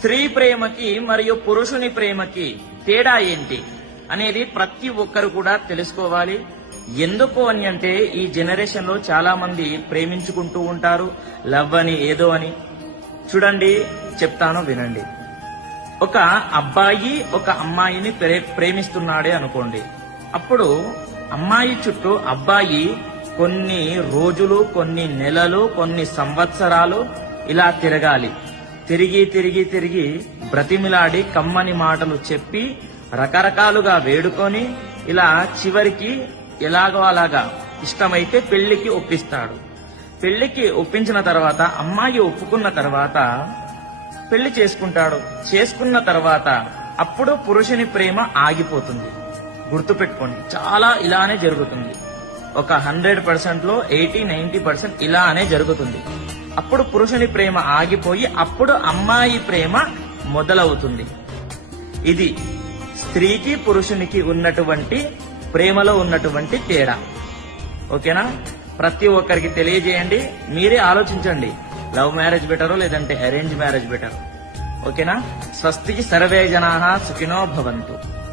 స్త్రీ ప్రేమకి మరియు పురుషుని ప్రేమకి తేడా ఏంటి అనేది ప్రతి ఒక్కరు కూడా తెలుసుకోవాలి. ఎందుకు అని అంటే ఈ జనరేషన్ లో చాలా మంది ప్రేమించుకుంటూ ఉంటారు, లవ్ అని ఏదో అని. చూడండి, చెప్తాను వినండి. ఒక అబ్బాయి ఒక అమ్మాయిని ప్రేమిస్తున్నాడే అనుకోండి. అప్పుడు అమ్మాయి చుట్టూ అబ్బాయి కొన్ని రోజులు, కొన్ని నెలలు, కొన్ని సంవత్సరాలు ఇలా తిరగాలి. తిరిగి తిరిగి తిరిగి బ్రతిమిలాడి కమ్మని మాటలు చెప్పి రకరకాలుగా వేడుకొని ఇలా చివరికి ఎలాగో అలాగా ఇష్టమైతే పెళ్లికి ఒప్పిస్తాడు. పెళ్లికి ఒప్పించిన తర్వాత అమ్మాయి ఒప్పుకున్న తర్వాత పెళ్లి చేసుకుంటాడు. చేసుకున్న తర్వాత అప్పుడు పురుషుని ప్రేమ ఆగిపోతుంది. గుర్తుపెట్టుకోండి, చాలా ఇలానే జరుగుతుంది. ఒక 100% లో 80-90% ఇలానే జరుగుతుంది. అప్పుడు పురుషుని ప్రేమ ఆగిపోయి అప్పుడు అమ్మాయి ప్రేమ మొదలవుతుంది. ఇది స్త్రీకి పురుషునికి ఉన్నటువంటి ప్రేమలో ఉన్నటువంటి తేడా. ఓకేనా? ప్రతి ఒక్కరికి తెలియజేయండి. మీరే ఆలోచించండి, లవ్ మ్యారేజ్ బెటరో లేదంటే అరేంజ్ మ్యారేజ్ బెటర్. ఓకేనా? స్వస్తికి సర్వే జనాః సుఖినో భవంతు.